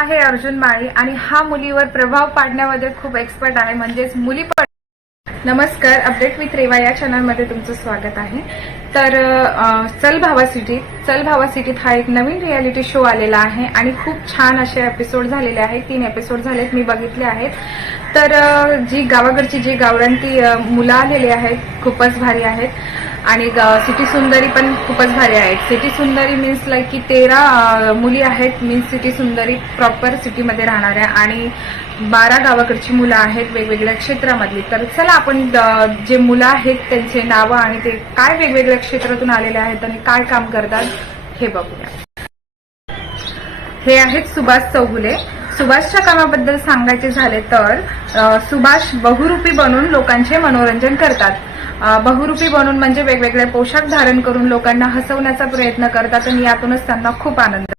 आहे अर्जुन माळी आणि हा मुलीवर प्रभाव पाडण्यामध्ये खूप एक्सपर्ट आहे. म्हणजेच मुली पण नमस्कार अपडेट विथ रेवा या चॅनलमध्ये तुमचं स्वागत आहे. तर चल भावा सिटीत चल भावा सिटीत हा एक नवीन रियालिटी शो आलेला आहे आणि खूप छान असे एपिसोड झालेले आहेत. तीन एपिसोड झालेत मी बघितले आहेत. तर जी गावाकडची जी गावरांती मुलं आलेली आहेत खूपच भारी आहेत. आणि सिटी सुंदरी पण खूपच भारी आहेत. सिटी सुंदरी मीन्स लाईक की तेरा मुली आहेत मीन्स सिटी सुंदरी प्रॉपर सिटीमध्ये राहणाऱ्या आणि बारा गावाकडची मुलं आहेत वेगवेगळ्या क्षेत्रामधली. तर चला आपण जे मुलं आहेत त्यांचे नावं आणि ते काय वेगवेगळ्या क्षेत्रातून आलेले आहेत आणि काय काम करतात हे बघूया. हे आहेत सुभाष चौगुले. सुभाषच्या कामाबद्दल सांगायचे झाले तर सुभाष बहुरूपी बनून लोकांचे मनोरंजन करतात. बहुरूपी बनून म्हणजे वेगवेगळे पोशाख धारण करून लोकांना हसवण्याचा प्रयत्न करतात आणि यातूनच त्यांना खूप आनंद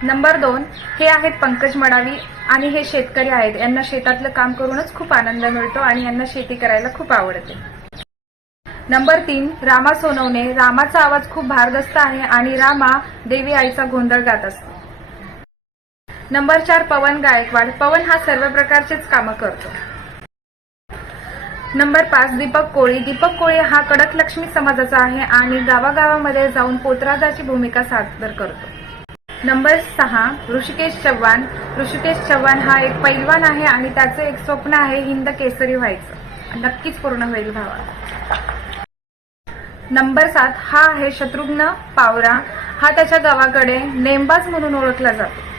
नंबर दोन हे आहेत पंकज मडावी आणि हे शेतकरी आहेत. यांना शेतातलं काम करूनच खूप आनंद मिळतो आणि यांना शेती करायला खूप आवडते. नंबर तीन रामा सोनवणे. रामाचा आवाज खूप भारदस्त आहे आणि रामा देवी आईचा गोंधळ गात असतो. नंबर चार पवन गायकवाड. पवन हा सर्व प्रकारचेच कामं करतो. नंबर पाच दीपक कोळी. दीपक कोळी हा कडक लक्ष्मी समाजाचा आहे आणि गावागावामध्ये जाऊन पोतराजाची भूमिका सादर करतो. नंबर सहा ऋषिकेश चव्हाण. ऋषिकेश चव्हाण हा एक पैलवान आहे आणि त्याचं एक स्वप्न आहे हिंद केसरी व्हायचं. नक्कीच पूर्ण होईल भावा. नंबर सात हा आहे शत्रुघ्न पावरा. हा त्याच्या गावाकडे नेमबाज म्हणून ओळखला जातो.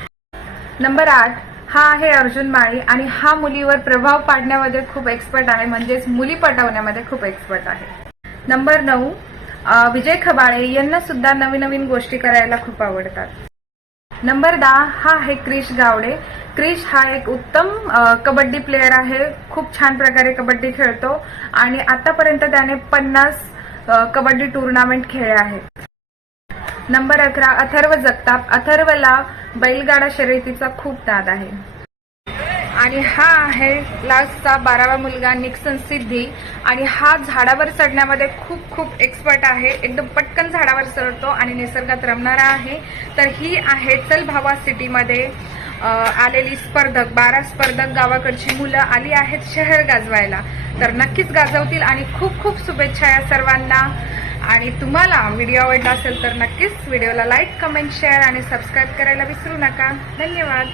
नंबर आठ हा आहे अर्जुन माळी आणि हा मुलीवर प्रभाव पाडण्यामध्ये खूप एक्सपर्ट आहे म्हणजेच मुली पटवण्यामध्ये खूप एक्सपर्ट आहे. नंबर नऊ विजय खबाळे यांना सुद्धा नवीन नवीन गोष्टी करायला खूप आवडतात. नंबर दहा हा आहे क्रिश गावडे. क्रिश हा एक उत्तम कबड्डी प्लेअर आहे खूप छान प्रकारे कबड्डी खेळतो आणि आतापर्यंत त्याने पन्नास कबड्डी टुर्नामेंट खेळले आहेत. नंबर अकरा अथर्व जगताप. अथर्वला बैलगाडा शर्यतीचा खूप नाद आहे. आणि हा आहे लास्टचा बारावा मुलगा निक्सन सिद्धी. आणि हा झाडावर चढण्यामध्ये खूप खूप एक्सपर्ट आहे. एकदम पटकन झाडावर चढतो आणि निसर्गात रमणारा आहे. तर ही आहे चलभावा सिटीमध्ये आलेली स्पर्धक बारा स्पर्धक गावाकडची मुलं आली आहेत शहर गाजवायला. तर नक्कीच गाजवतील आणि खूप खूप शुभेच्छा या सर्वांना. आणि तुम्हाला व्हिडिओ आवडला असेल तर नक्कीच व्हिडिओला लाईक कमेंट शेअर आणि सबस्क्राईब करायला विसरू नका. धन्यवाद.